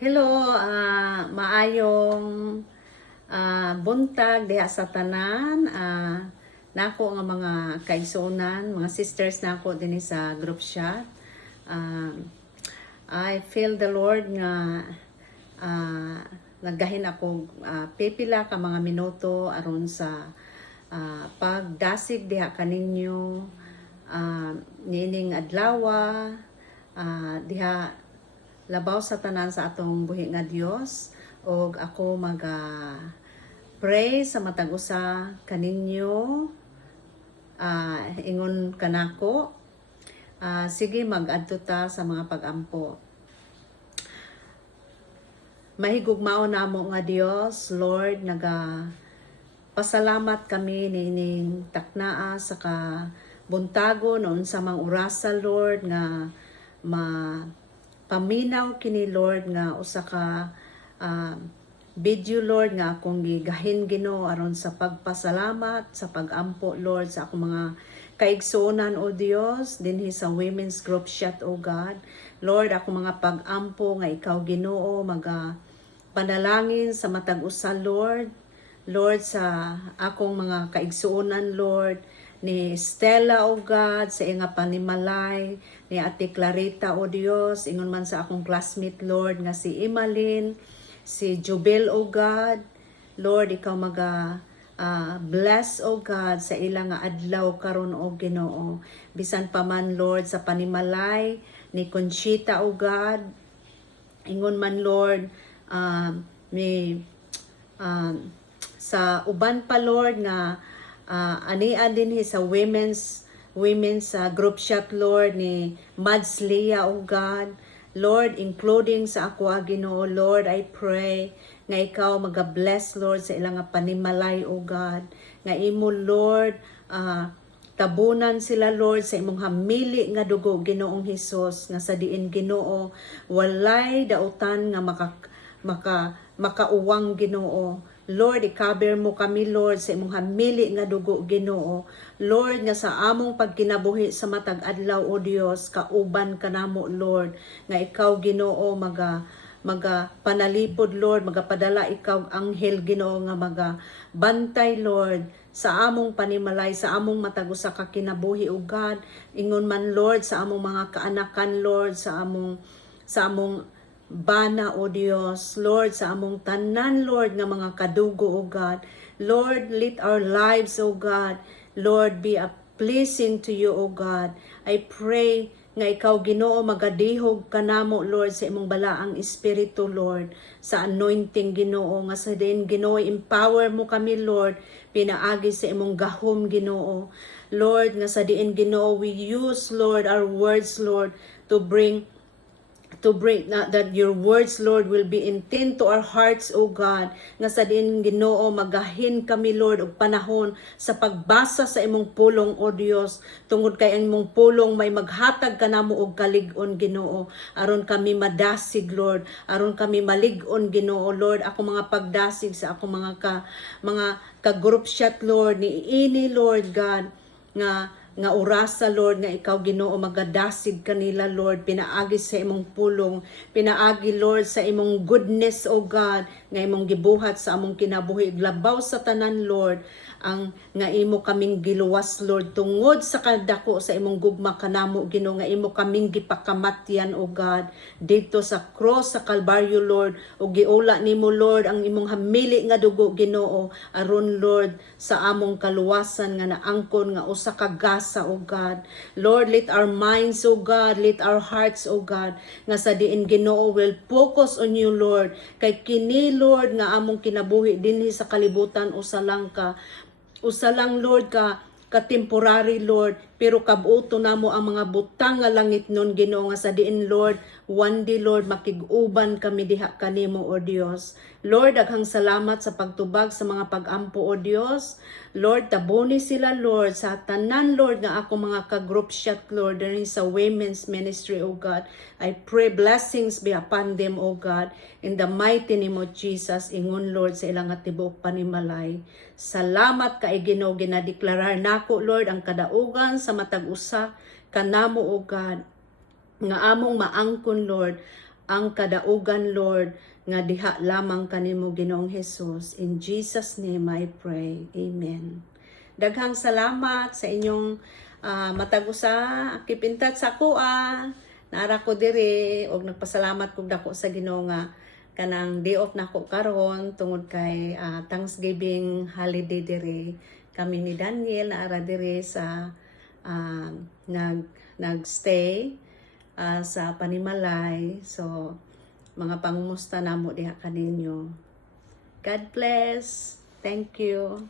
Hello, maayong buntag diha sa tanan. Nako nga mga kaigsuonan, mga sisters nako dinhi sa group chat. Ah, I feel the Lord nga naggahin ako pipila ka mga minuto aron sa pagdasig diha kaninyo niining adlawa diha labaw sa tanan sa atong buhi nga Dios, og ako pray sa matag usa kaninyo, ingon kanako. Sige, mag-adto ta sa mga pag-ampo. Mahigugmao namo nga Dios, Lord, pasalamat kami nining taknaa sa buntago noon sa mga urasa, Lord, nga paminaw kini Lord nga usa ka video, Lord, nga akong gigahin Ginoo aron sa pagpasalamat sa pag-ampo, Lord, sa akong mga kaigsuonan, O Dios, dinhi sa women's group chat, O God. Lord, ako mga pag-ampo nga ikaw Ginoo panalangin sa matag usa, Lord. Lord, sa akong mga kaigsuonan, Lord, ni Stella, O God, sa inga panimalay, ni Ate Clarita, O Dios, ingon man sa akong classmate, Lord, nga si Imalin, si Jubel, O God. Lord, ikaw bless, O God, sa ilang nga adlaw karon, O Ginoo. Bisan pa man, Lord, sa panimalay ni Conchita, O God, ingon man, Lord, sa uban pa, Lord, nga ania din sa women's group chat, Lord, ni Mads Leah, O God. Lord, including sa ako, Ginoo, Lord, I pray nga ikaw mag-bless, Lord, sa ilang panimalay, O God. Nga imo, Lord, tabunan sila, Lord, sa imong hamili nga dugo, Ginoong Hesus, nga sa diin, Ginoo, walay dautan nga makauwang, Ginoo. Lord, i-cover mo kami, Lord, sa imong hamili nga dugo, Ginoo. Lord, nga sa among pagkinabuhi sa matag adlaw, O Dios, kauban kanamo, Lord, nga ikaw, Ginoo, panalipod, Lord, magapadala ikaw anghel, Ginoo, nga bantay, Lord, sa among panimalay, sa among matag usa ka kinabuhi, O God. Ingon man, Lord, sa among mga kaanakan, Lord, sa among bana, O Dios, Lord, sa among tanan, Lord, nga mga kadugo, O God. Lord, let our lives, O God, Lord, be a pleasing to you, O God. I pray nga ikaw, Ginoo, magadihog kanamo, Lord, sa imong balaang espiritu, Lord, sa anointing, Ginoo, nga sa din, Ginoo, empower mo kami, Lord, pinaagi sa imong gahom, Ginoo. Lord, nga sa diin, Ginoo, we use, Lord, our words, Lord, to bring that your words, Lord, will be intent to our hearts, O God. Nga sa din, Ginoo, magahin kami, Lord, og panahon sa pagbasa sa imong pulong, O Dios. Tungod kay ang imong pulong may maghatag kanamo og kalig-on, Ginoo. Aron kami madasig, Lord. Aron kami malig-on, Ginoo, Lord. Ako mga pagdasig sa ako mga ka-group chat, Lord, ni ini, Lord God, nga orasa, Lord, nga ikaw, Ginoo, magadasig kanila, Lord, pinaagi sa imong pulong, pinaagi, Lord, sa imong goodness, O God, nga imong gibuhat sa among kinabuhi, labaw sa tanan, Lord, ang nga imo kaming giluwas, Lord, tungod sa kadako sa imong gugma kanamo, Ginoo, nga imo kaming gipakamatyan, O God, dito sa cross sa Kalbaryo, Lord, o giula nimo, Lord, ang imong hamili nga dugo, Ginoo, aron, Lord, sa among kaluwasan nga naangkon nga usa ka gasa, O God. Lord, let our minds, O God, let our hearts, O God, nga sa diin, Ginoo, will focus on you, Lord. Kay kini, Lord, nga among kinabuhi dinhi sa kalibutan, usa lang, Lord, ka temporary, Lord, pero kabuto namo ang mga butang nga langit nun, Ginoo, nga sa diin, Lord, one day, Lord, makig-uban kami diha kanimo, O Dios. Lord, daghang salamat sa pagtubag sa mga pag-ampo, O Dios. Lord, tabuni sila, Lord, sa tanan, Lord, nga ako mga ka-group chat, Lord, rin sa women's ministry, O God. I pray blessings be upon them, O God. In the mighty name of Jesus, ingon, Lord, sa ilang atibok panimalay. Salamat kay Ginoo, ginadeklarar nako, Lord, ang kadaugan sa matag usa kanamo, O God, nga among maangkon, Lord, ang kadaugan, Lord, nga diha lamang kanimo Ginoong Hesus. In Jesus name I pray. Amen. Daghang salamat sa inyong matagusa kipintat sa kuha. Naara ko diri og nagpasalamat kog dako sa Ginoo nga kanang day off nako karon tungod kay Thanksgiving holiday diri. Kami ni Daniel naara diri sa nagstay sa Panimalay. So mga pangumusta namo diha kaninyo. God bless. Thank you.